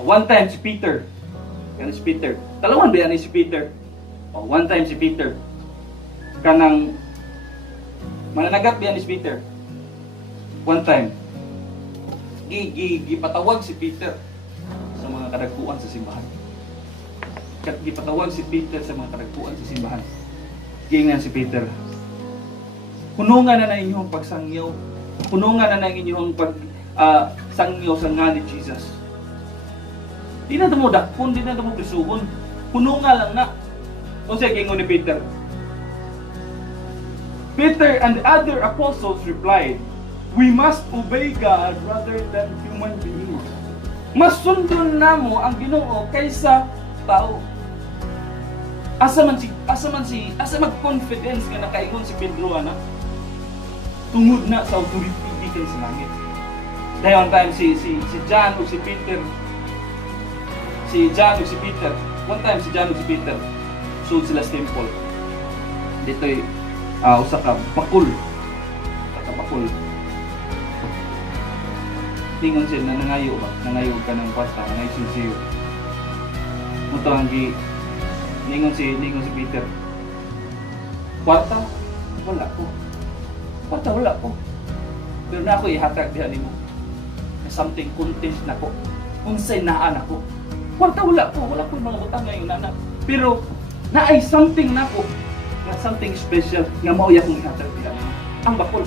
One time si Peter. Yan si Peter. Dalawan ba yan si Peter? One time si Peter. Kanang mananagat ba yan si Peter? One time. Gipatawag si Peter sa mga kadagpuan sa simbahan. Gipatawag si Peter sa mga kadagpuan sa simbahan. Gingnan si Peter. Hunungan na inyong pagsangyaw. Hunungan na inyong sangyaw sa nga ni Jesus. Di na mo dakpon, di na mo prisuhon. Hunungan lang na. O siya gingon ni Peter. Peter and the other apostles replied, "We must obey God rather than human beings." Mas sundon na mo ang Ginoo kaysa tao. Asa mag-confidence nga nakaingon si Pedro ana? Tungod na sa authority gikan sa langit. Dayon time si John o si Peter. One time si John o si Peter sud sila sa temple. Dito'y usa ka bakul. Tingon siya na nangayo ka ng pasta, nangayo siya. Muto ang ningon si Peter. Kwarta, wala ko. Pero na ako ihatag diha nimo. Something content na ko. Unsay naan ako. Kwarta wala ko mga butang ngayon nana. Pero naay something na ko. Na something special nga mao ya kong ihatag diha nimo. Ang bakol.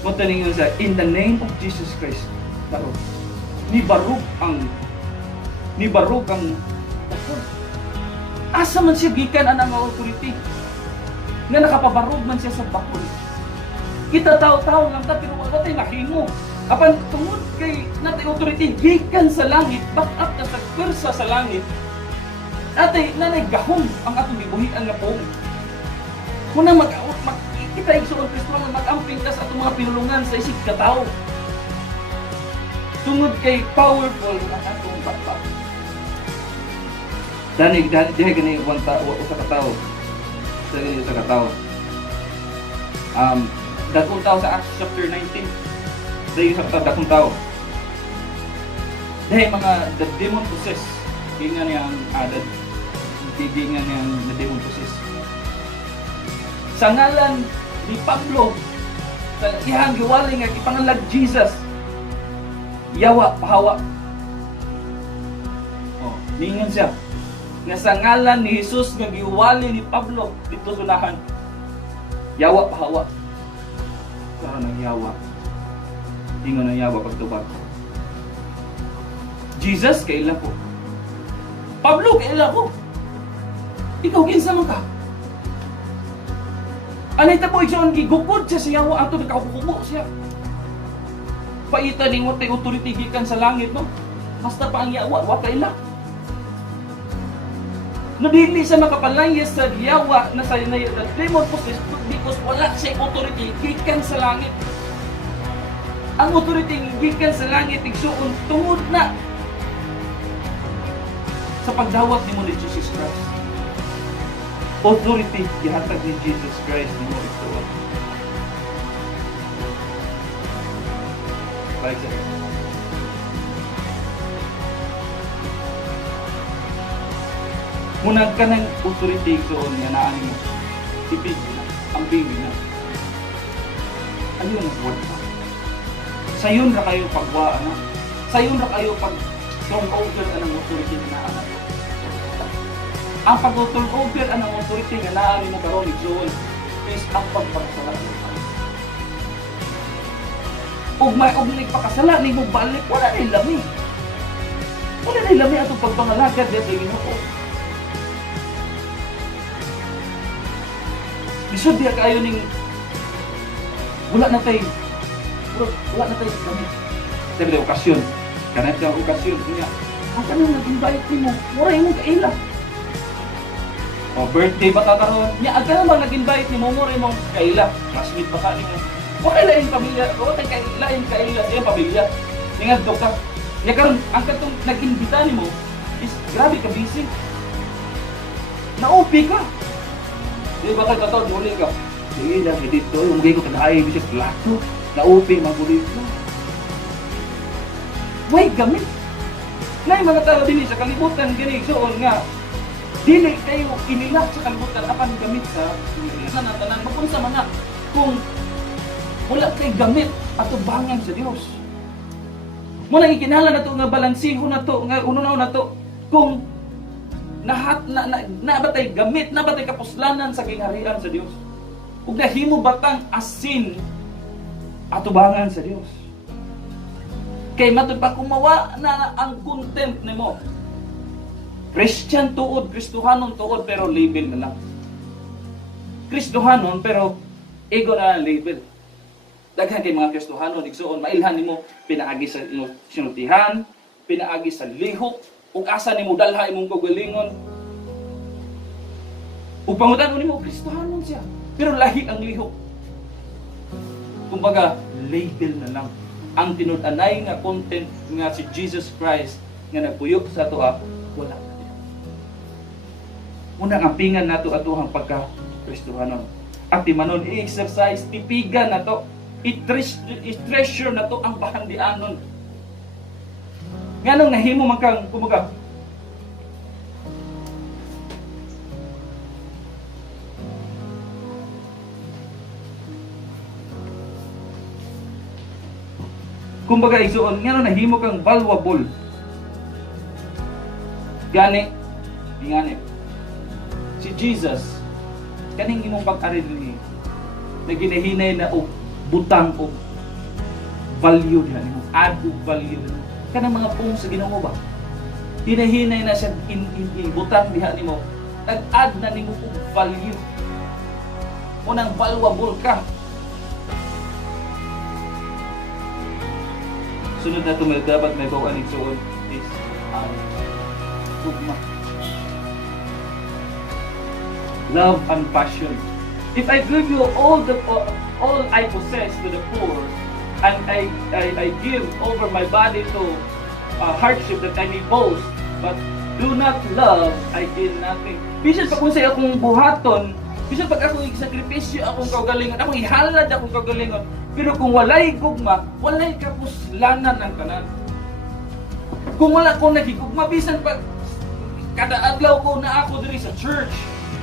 Muto ningon sa in the name of Jesus Christ. Barog. Ni barog ang bakol. Asa man siya gikan anang authority? Nga nakapabarog man siya sa bakol. Kita tao-tao lang ta pero wala tay mahimo. Apan tungod kay natay authority gikan sa langit, back up na sa kursa sa langit. Atay nanay gahom ang atong gibuhian nga poong. Muna kita igsuon Kristo nga mag-amping ka sa atong mga pinulungan sa isig ka tao. Tungod kay powerful ang atong back. Dani gani usa ka tao. Sa kataw. Dakong tao sa Acts chapter 19. Dahil sa dakong tao. Dahil mga the demon possessed. Tingnan niyang added. Tidingan niyang the demon possessed. Sa ngalan ni Pablo, sa ihang giwali nga ipangalag Jesus. Yawa, pahawa. Ningon siya. Nga sa ngalan ni Jesus nga giwali ni Pablo dito sunahan. Yawa pahawa. Saan ang yawa? Ingon ang yawa pagtubag. Jesus kaila ko. Pablo kaila ko. Ikaw kinsa man ka? Anay ta po igsoon gigukod siya sa yawa ato nakakukumo siya. Paita ning watay authority gikan sa langit no. Basta pa ang yawa wa kaila. Nabili sa makapalayas sa yawa na sa demon possessed because wala siya authority gikan sa langit. Ang authority gikan sa langit igsuon tungod na sa pagdawat nimo ni Jesus Christ. Authority gihatag ni Jesus Christ nimo igsuon. Like that. Munag ka ng authority doon nga naan mo. Ibig na, ang baby na. Ano yung word na? Sayon na kayo pagwaan na. Sayon na kayo pag turn over ka ng authority na naan. Ang pag-turn over ka ng authority nga naan mo karon doon is ang pagpakasala mo. Ug nagpakasala ni mo balik, wala na lami. Wala na lami atong pagpangalagad sa Ginoo. Lisod diya kayo ning wala na tay kami. Sabi na okasyon. Kanat ka okasyon niya. Ang kanang nag-invite nimo, mura imong kaila. Birthday ba karon? Nya ang kanang nag-invite nimo, mura imong kaila. Classmate ba ka nimo? Okay lain pamilya, okay kaila yung pamilya. Ningat ka. Nya karon ang katong nag-imbita nimo is grabe ka busy. Na-OP ka. Di ba kayo katawad muli ka? Sige lang, dito, umugay ko kanahay, bisip plato, na-open, magulit ko. Why gamit? Nay mga tao dinhi sa kalibutan gani igsuon nga dili kayo inilak sa kalibutan apan gamit sa tanan mapunsa man na kung wala kay gamit atubangan sa Dios. Muna ikinahanglan nato nga balansiho nato nga uno nato kung nabatay gamit, nabatay kapuslanan sa kingharian sa Dios. Ug nahimo batang asin atubangan sa Dios. Kay matud pa kumawa na ang content nimo. Christian tuod, Kristohanon tuod pero label na lang. Kristohanon pero ego na lang label. Daghan kay mga Kristohanon igsuon mailhan nimo pinaagi sa sinutihan, pinaagi sa lihok, ug asa nimo dalha imong kagalingon. Ug pangutan nimo Kristohanon siya, pero lahi ang lihok. Kumbaga label na lang. Ang tinud-anay nga content nga si Jesus Christ nga nagpuyo sa atoa wala. Unang ampingan nato atuhang pagka-Kristohanon. At timanon i-exercise, tipigan nato, i-treasure nato ang bahandianon. Nganong nahimo man kang kumaga kumbaga igsuon ngano nahimo kang valuable. Gani si Jesus kaning imong pag-arid ni naginahinay na og butang og value diha nimo, add og value kanang mga pung sa Ginoo ba. Hinahinay na siya in butang diha nimo, nag-add na nimo og value. Unang valuable ka. Sunod na ito, dapat may bawang igsuon is tugma. Love and passion. If I give you all I possess to the poor, and I give over my body to hardship that I may boast, but do not love, I gain nothing. Bisan pag kung sa akong buhaton, bisan pag akong isakripisyo akong kaugalingon, akong ihalad akong kaugalingon, pero kung walay gugma, walay kapuslanan ang tanan. Kung wala ko nagigugma, bisan pag kada adlaw ko na ako diri sa church,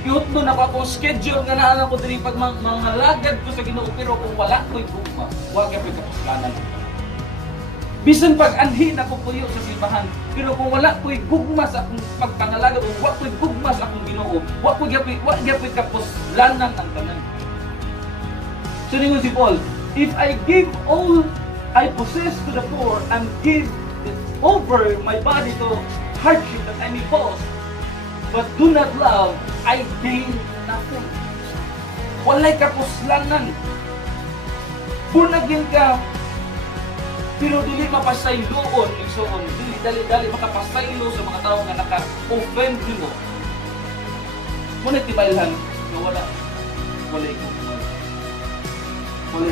iutno na ako schedule nga naa ko diri pag mga lagad ko sa Ginoo, pero kung wala ko'y gugma, wala ko'y kapuslanan. Bisan pag anhi na ko puyo sa simbahan, pero kung wala ko'y gugma sa akong pagpangalagad o wala ko'y gugma sa akong Ginoo, wala ko'y kapuslanan ang tanan. So ningon si Paul, if I give all I possess to the poor and give over my body to hardship that I may boast, but do not love, I gain nothing. Walay kapuslanan. Bunagin ka, pero dili mapasayloon, igsoon, dili makapasaylo sa mga tao nga naka-offend mo. Muna timailhan na walay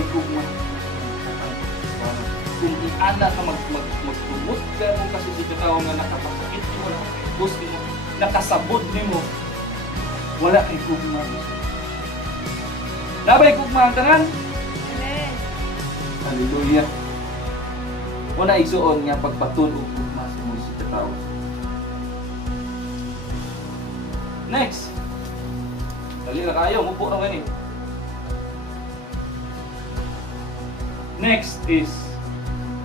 gugma. Kung iana ka magtumot ka mo kasi sa tao nga nakapasakit mo, nakapagpos mo, nakasabot mo, wala kay gugma. Nabay gugma ang tanan? Amen. Hallelujah. Wala igsuon nga pagpatulog gugma sa mga sa tao. Next. Dali na kayo, mupo na ganit. Next is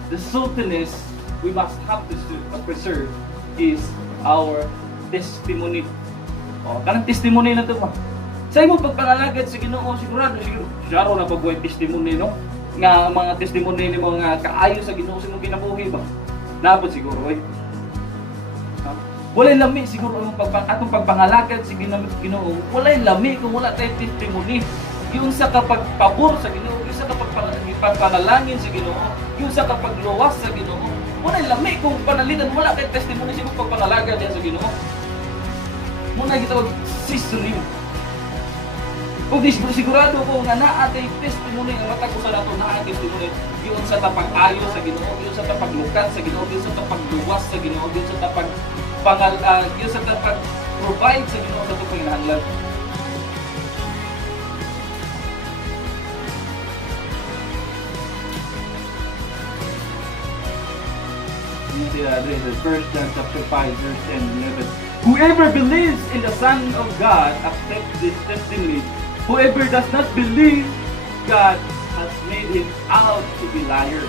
the saltiness we must have to preserve is our testimony. Kanang testimony na ito ba? Sa imong pagpangalagad sa Ginoo, siguro na pagbuhay testimony, no? Nga mga testimony ni mga kaayo sa Ginoo sa imong kinabuhi ba? Nabot siguro, walay lami siguro atong pagpangalagad sa Ginoo. Walay lami kung wala tayong testimony. Yung sa kapagpabor sa Ginoo, yung sa kapagpanalangin sa Ginoo, yung sa kapagluwas sa Ginoo, walay lami kung panalitan, wala kay testimony sa pagpanalagad diyan sa Ginoo. Muna gitawag sizzling. Kung sigurado ko nga naatay testimony ang matag ko sa nato naatay testimony yung sa tapag-ayo sa Ginoo, yung sa tapaglukat sa Ginoo, yung sa tapagluwas sa Ginoo, yung sa yung sa tapag-provide sa Ginoo sa itong panginahanglan. nga sila rin, 1 John chapter 5, verse 10 and 11. Whoever believes in the Son of God accepts this testimony. Whoever does not believe God has made him out to be liar.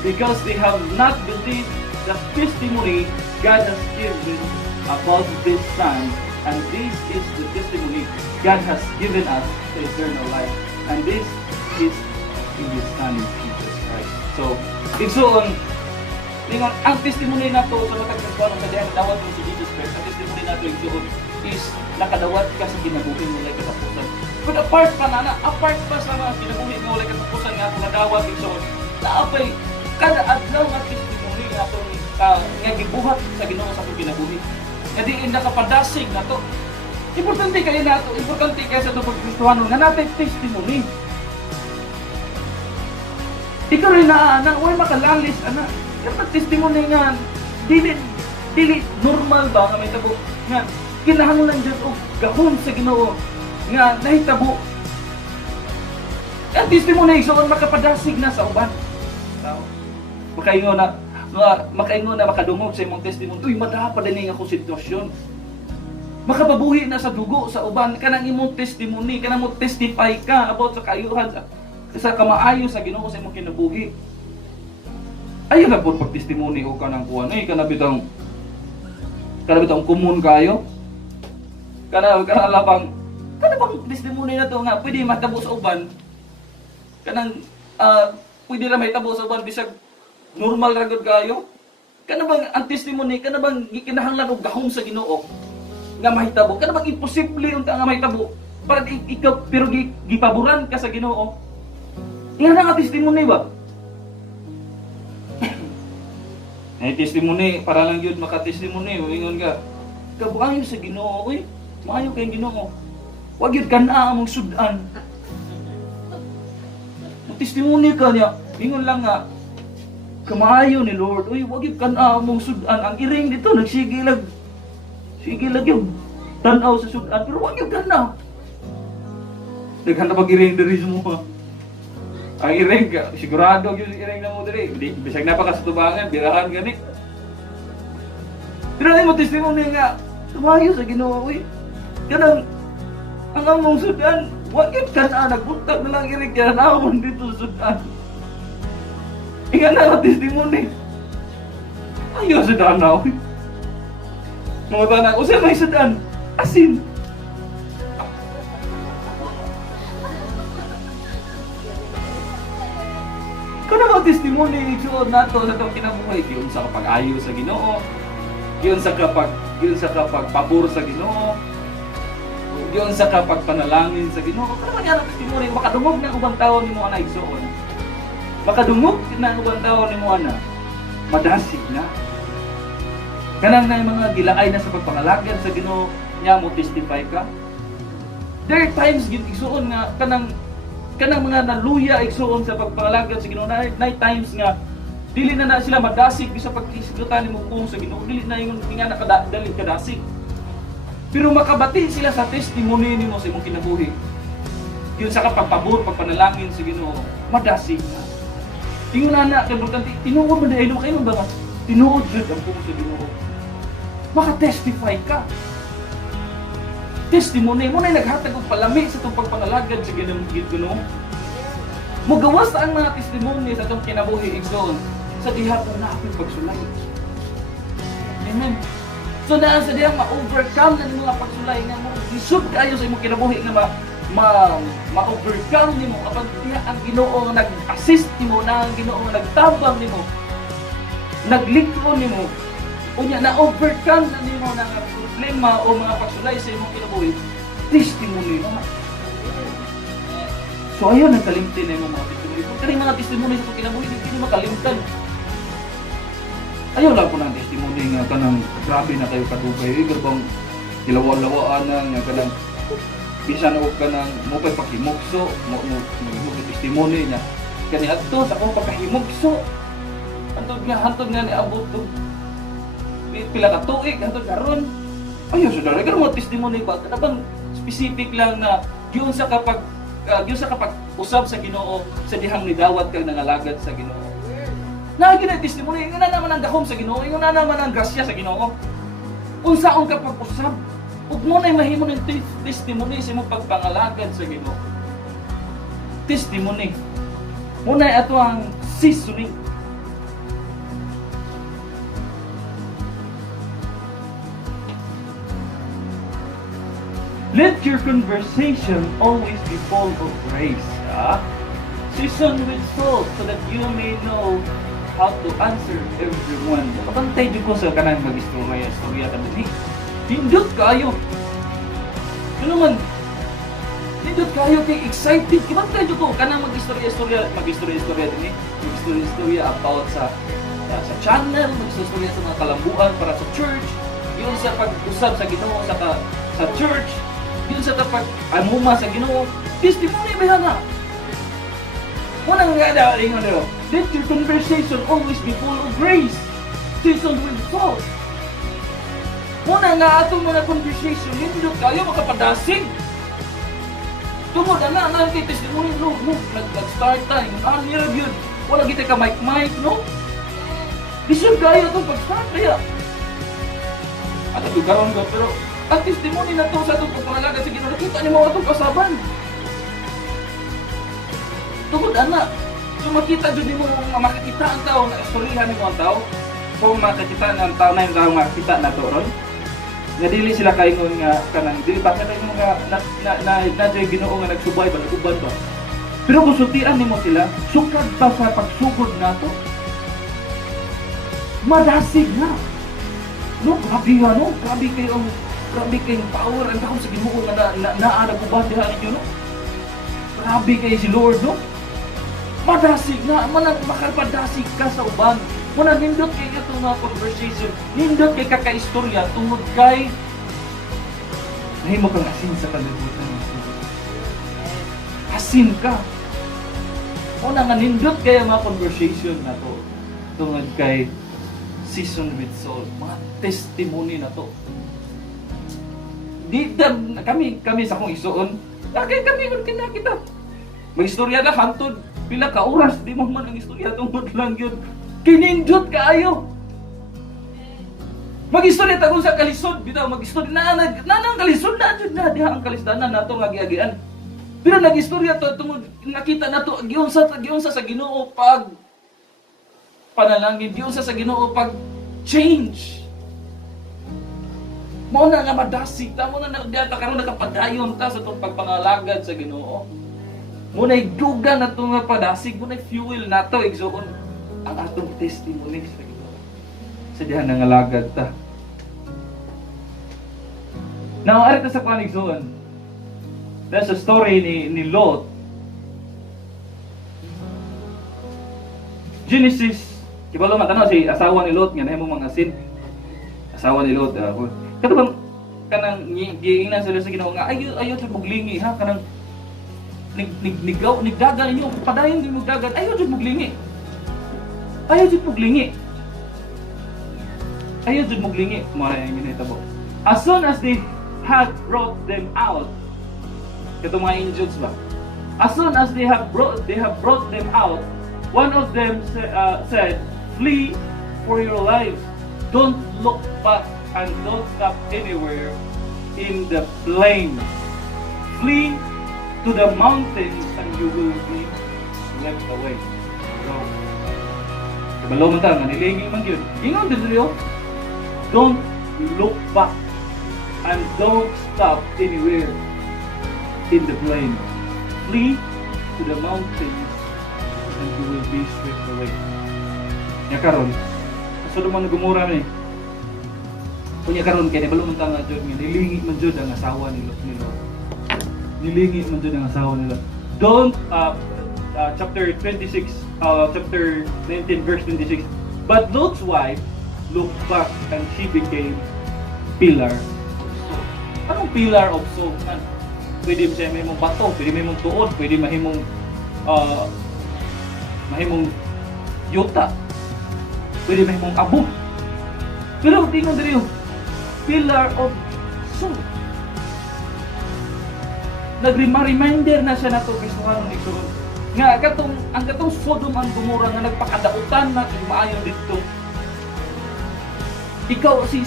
Because they have not believed the testimony God has given about this Son. And this is the testimony God has given us, the eternal life. And this is in His Son, Jesus Christ. So, igsoon, ang testimony na to sa matagpuan ng kadiyang dawat mo si Jesus Christ, ang testimony na to igsoon is nakadawat ka sa kinabuhi mo like katapusan. But apart pa apart pa sa mga kinabuhi mo like katapusan nga kung nadawat igsoon, naapay kada adlaw nga testimony nga to nga gibuhat sa Ginoo sa atong kinabuhi. Nga diin nakapadasig na to. Importante kayo na to, importante kayo sa itong pagkristuhanon nga natin testimony. Ikaw rin na huwag makalalis, anak. Yung testimony nga, dili normal ba nga may tabo nga kinahanglan dyan o gahon sa Ginoo nga nahitabo. Ang testimony so makapadasig na sa uban. Makaingon na makadungog sa imong testimony. Uy, madaha pa din ako sitwasyon. Makapabuhi na sa dugo sa uban kanang imong testimony, kanang mo testify ka about sa kaayuhan sa kamaayo sa Ginoo sa imong kinabuhi. Ayo na po pag-testimony o kanang kuan ay kanabitang kumun kayo. Kanang testimony na to nga pwede matabo sa uban. Kanang pwede ra mahitabo sa uban bisag normal ra gud kayo. Kana bang ang testimony kana bang gikinahanglan og gahom sa Ginoo nga mahitabo? Kana bang imposible unta nga mahitabo? Para ikaw pero gipaboran ka sa Ginoo. Iyan nga testimony ba? Ay testimony para lang yun maka-testimony ingon ka. Kabuayo sa Ginoo oy. Maayo kay Ginoo. Wa gyud kana among sudan. Testimony ka niya. Ingon lang nga kamaayo ni Lord. Uy, wa gyud kana among sudan. Ang iring dito nagsigilag. Sigilag yung tanaw sa sudan pero wa gyud kana. Daghan na pag-iring diri mo. Ang iring ka, sigurado yung iring na mo diri. Bisag na pa ka sa tubangan, birahan gani. Pero ay mo testimony nga, tumayo sa Ginoo uy. Kanang ang among sudan, wa gyud kana nagbuntag na lang iring kaya naamon dito sa sudan. Ingan na testimony. Ayo sa danaw. Mga tanan, usa may sudan, asin. Kana mga testimony igsuon nato sa itong kinabuhi giun sa kapag-ayo sa Ginoo, giun sa kapagpabor sa Ginoo, giun sa kapagpanalangin sa Ginoo. Kana man yan testimony makadungog na ubang tawo nimo ana igsuon. Makadungog na ubang tawo nimo ana. Madasig na. Kanang na mga gilaay na sa pagpangalagyan sa Ginoo nya mo testify ka. There are times igsuon nga kanang mga naluya igsuon sa pagpangalagad sa Ginoo na times nga dili na sila madasig bisa pagkisigutan nimo kung sa Ginoo dili na ingon nga nakadali kadasig pero makabati sila sa testimony nimo sa imong kinabuhi yun sa kapagpabor pagpanalangin sa Ginoo madasig na ingon na kay importante tinuod man dai kayo ba tinuod jud ang kung sa Ginoo maka-testify ka. Testimony mo na naghatag og palami sa itong pagpangalagad sa Ginoo. Mugawas ang mga testimony sa itong kinabuhi igsoon sa diha kung naapit pagsulay. Amen. So na sa diha ma-overcome na mga pagsulay nga mo isud kayo sa imong kinabuhi nga ma-overcome nimo kapag diha ang Ginoo nga nag-assist nimo na ang Ginoo nga nagtabang nimo. Naglikon nimo. Unya na-overcome na nimo na problema o mga pagsulay sa imong kinabuhi, testimony naman. So ayun, nagkalimtin na yung mga testimony. Kung kaning mga testimony sa kinabuhi, hindi makalimtan. Ayaw lang po ng testimony nga kanang grabe na kayo kadugay. Ikaw bang ilawa-lawaan na nga kanang bisan o kanang mo pa'y pakimugso, mo testimony niya. Kani adto sa akong pagkahimugso. Hantod nga ni abot to. Pila ka tuig, hantod karon. Ayun, so talaga mo testimony ba? Kana bang specific lang na giun sa kapag usab sa Ginoo sa dihang nidawat kang nangalagad sa Ginoo. Nagi na testimony, nga na naman ang gahom sa Ginoo, nga na naman ang grasya sa Ginoo. Unsaon ka pag-usab, ug mo na'y mahimo ng testimony sa imong pagpangalagad sa Ginoo. Testimony. Muna ato ang seasoning. Let your conversation always be full of grace. Season with salt so that you may know how to answer everyone. Kapantay din ko sa kanang mag-istorya ka din. Hindot kayo. Ano man? Hindot kayo kay excited. Kapantay din ko kanang mag-istorya din. Mag-istorya about sa channel, mag-istorya sa mga kalambuan para sa church. Yun sa pag-usab sa Ginoo sa church. Yun sa pag-amuma sa Ginoo. Testimony ba na? Munang nga na, let your conversation always be full of grace, seasoned with salt. Muna nga atong mga conversation, hindi kayo makapadasig. Tungod na ang kay testimony, no, nag-start tayo, nirab yun. Wala kita ka mic, no? Lisod kayo itong pag-start kaya. At ito karoon ko, pero ang testimony na to sa itong pagpangalaga sa Ginoo, nakita niyo mga itong kasaban. Tungod ana, so makita dyan mo makikita ang tao, na istoryahan mo ang tao, kung makikita ng tao na yung tao makikita na to ron, nga dili sila kaingon nga kanang dili ba kanang mga na Ginoo nga nagsubay ba naguban ba. Pero kung sutian nimo sila, sukad pa sa pagsugod nato. Madasig na. No, grabe kayong power ang tao sa Ginoo nga naara ko ba diha ninyo no. Grabe kay si Lord no. Madasig na, makapadasig ka sa uban. Muna nindot kay itong mga conversation, nindot kay kakaistorya tungod kay nahimo kang asin sa kalibutan. Asin ka. Muna nga nindot kay mga conversation na to tungod kay season with salt, mga testimony na to. Kami sa kong isuon, kami kung kinakita. Mag-istorya na hantod. Pila ka oras, di mo man ang istorya, tungod lang yun. Kinindot kaayo. Mag-istorya ta kung sa kalisod, bitaw mag-istorya na nang kalisod na diha ang kalisdanan nato nga giagian. Pero nag-istorya to tungod nakita nato giunsa sa Ginoo pag panalangin, giunsa sa Ginoo pag change. Mao na nga madasig ta, mo na karon nakapadayon ta sa tong pagpangalagad sa Ginoo. Muna'y duga na ito nga padasig, muna'y fuel na ito, igsoon ang atong testimony sa Ginoo. Sa dihan nga lagad ta. Now, ari ta sa kwan igsoon. There's a story ni Lot. Genesis, kibalo man tanaw si asawa ni Lot nga nahimong mga asin. Asawa ni Lot. Katubang kanang giingnan sila sa Ginoo nga ayo to muglingi ha kanang nigdagan ninyo, padayon din magdagan, ayaw dyan maglingi. Mara yung ginitabo. As soon as they had brought them out, ito mga angels ba? As soon as they have brought them out, one of them said, flee for your lives. Don't look back and don't stop anywhere in the plain. Flee to the mountains and you will be swept away. So, kabalo man ta, nilingin man yun. Ingon din rin don't look back and don't stop anywhere in the plain. Flee to the mountains and you will be swept away. Nya karon, kaso naman gumura ni. Kunya karon kay nabalo man ta nga jud nga nilingi man jud ang asawa ni Lot. Nilingi man dyan ang asawa nila. Don't, chapter 26, chapter 19, verse 26. But Lot's wife looked back and she became pillar of salt. Anong pillar of salt? Pwede siya mahimong bato, pwede mahimong tuod, pwede mahimong yuta, pwede mahimong abo. Pero tingnan din yung pillar of salt. Nag-reminder na siya na ito, gusto nga nung igsoon. Nga ang katong Sodom ang Gomorrah nga nagpakadautan na kung maayo dito. Ikaw si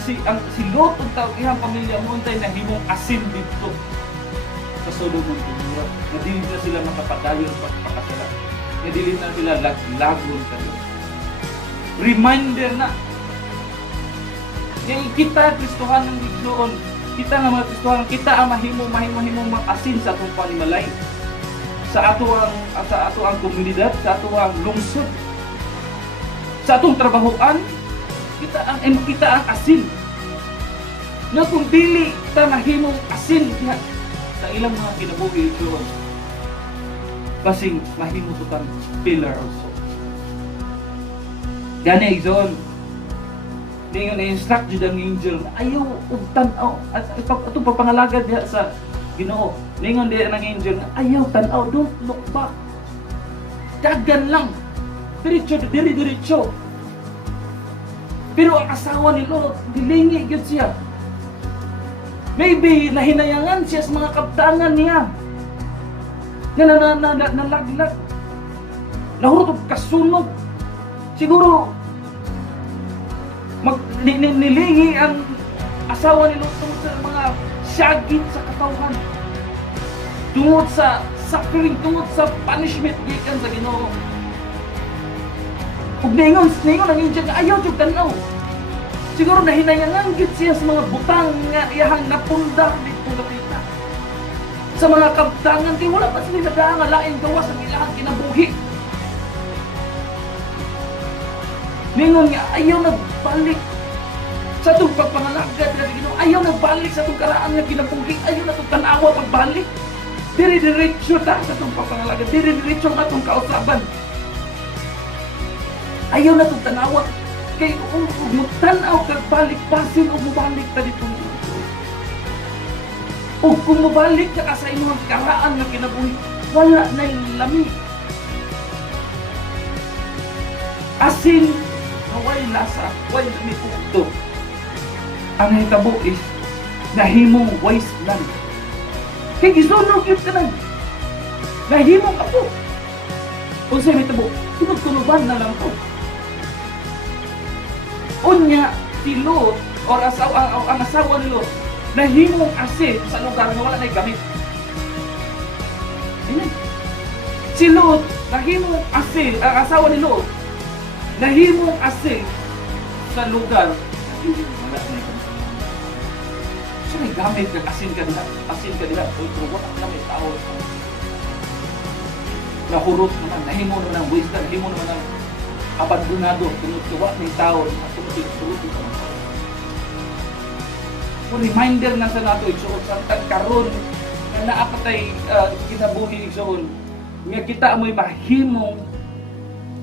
Lot ug tawag iyang pamilya mo untay nahimong asin dito sa Sodom ug Gomorrah. Nga dili na sila makapadayon pagpakasala. Nga dili na sila laglagon kado. Reminder na nga kita Kristohan ng Igsoon. Kita nga mga Kristohan, kita ang mahimong mag-asin sa atong panimalay. Sa ato ang komunidad, sa ato ang lungsod, sa atong trabahoan, kita ang asin. Nga kung dili ta mahimong asin sa ilang mga kinabuhi ito, basing mahimo tutang pillar also. Gani Igsoon, ningon na-instruct jud ang angel, ayaw ug tan-aw at itong pagpangalagad diha sa Ginoo. Ningon diha ng angel, ayaw tan-aw, don't look back. Dagan lang. Diretso. Pero ang asawa ni Lot, dilingi gyud siya. Maybe nahinayangan siya sa mga kabtangan niya. Nalaglag. Nahurot og kasunog. Siguro nilingi ang asawa ni Lot tungod sa mga syagit sa katawhan, tungod sa suffering, tungod sa punishment gikan sa Ginoo. Ug ningon ang angel nga ayaw jud tan-aw. Siguro nahinayangan gid siya sa mga butang nga iyahang napundar dito nakita. Sa mga kabtangan kay wala pa sila nga laing gawas ang ilahang kinabuhi. Ningon nga ayaw nagbalik sa itong pagpangalagad na Ginoo, ayaw nagbalik sa itong karaan nga kinabuhi, ayaw na itong tanawa pagbalik. Dire-diretso ta sa itong pagpangalagad, dire-diretso ang itong kausaban. Ayaw na itong tanawa, kay umutanaw kagbalik, pasin o mubalik ta dito. O kung mubalik ka sa inyong karaan nga kinabuhi, wala na yung lami. Asin, way lasa, way lumipugto. Ang hitabo is nahimong wasteland. Kaya gisunog yun ka lang. Nahimong ako. Kung sa'yo hitabo, tunod-tunuban na lang po. Unya, si Lot, or ang asawa ni Lot, nahimong asin sa lugar na wala na gamit. Si Lot, nahimong asin, ang asawa ni Lot, nahimong asin sa lugar na hindi wala na gamit. So may gamit ka, asin ka nila. Pero wala na may tao. Nahurot naman, nahimo naman ang wisdom, nahimo naman ang abandonado, tunod-tuwa ng tao, tunod-tuwa ka ng tao. So reminder na sa nato, igsoon, sa tagkaroon, na naapatay kinabuhi igsoon, nga kita amoy mahimong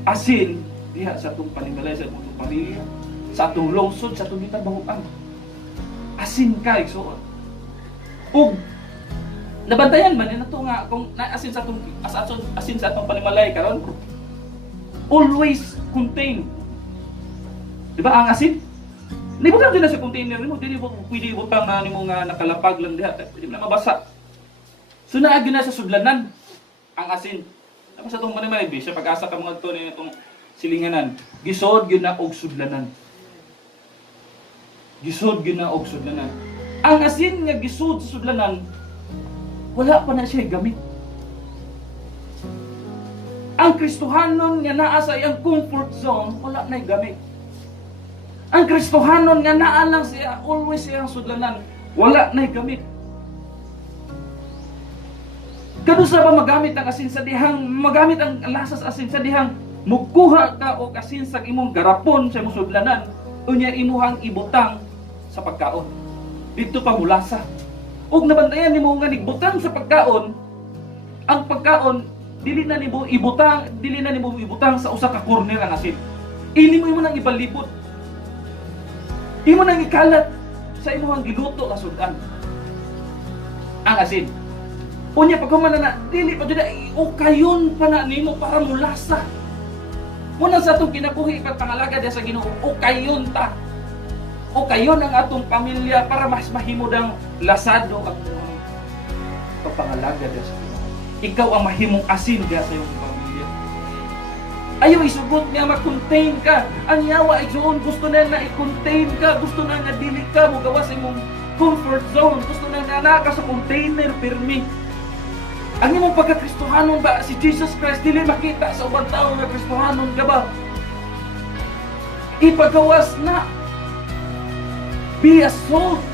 asin, diha sa itong panimalay, sa itong pamilya, sa itong lungsod, sa itong gitabahuan. Asin ka, igsoon. Ug nabantayan man ito nga kung naasin sa atong panimalay karon, always contain. Di ba ang asin? Nibutang din na sa container nimo, dili mo pwede ibutang na nimo nga nakalapag lang diha, pwede na mabasa. So naagi na sa sudlanan ang asin. Tapos sa itong panimalay, siya pag-asa ka mga ito itong silinganan, gisod gyud na og sudlanan. Gisod gyud na og sudlanan. Ang asin nga gisod sa sudlanan, wala pa na siya gamit. Ang Kristohanon nga naa sa iyang comfort zone, wala na gamit. Ang Kristohanon nga naa lang siya, always siyang sudlanan, wala na gamit. Kado sa ba magamit ang asin sa dihang, magamit ang lasas asin sa dihang, mukuha ka o asin sa imong garapon sa imong sudlanan, unya imuhang ibutang sa pagkaon. Dito pa mulasa. Ug nabantayan nimo nga nigbutang sa pagkaon, ang pagkaon dili na nimo ibutang sa usa ka corner ang asin. Ini mo nang ibalibot. Imo nang ikalat sa imong giluto nga sudan. Ang asin. Unya pagkuman na dili pa jud ukayon pa na nimo para mulasa. Muna sa atong kinabuhi pagpangalaga sa Ginoo, ukayon ta. O kayo ng atong pamilya para mas mahimudang lasado ang pagpangalaga sa Ginoo. Ikaw ang mahimong asin sa iyong pamilya. Ayaw isugot nga ma-contain ka. Ang yawa igsoon gusto na i-contain ka, gusto na nga dili ka mo gawas imong comfort zone, gusto na nga naka sa container pirmi. Ang imong pagka-Kristohanon ba si Jesus Christ dili makita sa ubang tao nga Kristohanon ka ba? Ipagawas na. Be a salt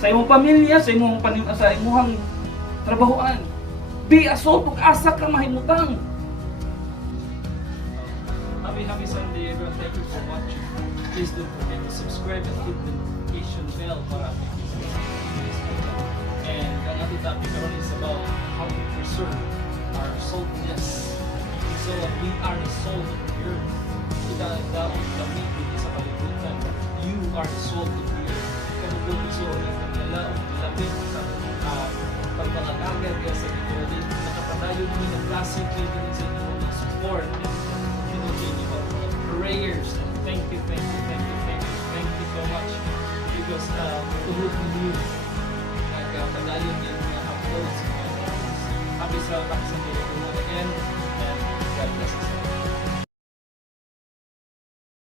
sa imong pamilya, sa imong trabahoan. Be a salt ug asa ka mahimutang. Happy Sunday everyone. Thank you for watching. Please don't forget to subscribe and hit the notification bell para and ang ating topic karon is about how to preserve our saltiness. So we are the salt of the earth. Kita dapat lamig dito sa kalibutan. You are the salt of the earth. Kamubuti so ang lamig sa pagpangagagad sa ito. Nakapadayon mo ng classic din sa inyo ng support and prayers. Thank you so much because tuhod ninyo nagpadayon din mga uploads. Happy Sunday everyone again and God bless us.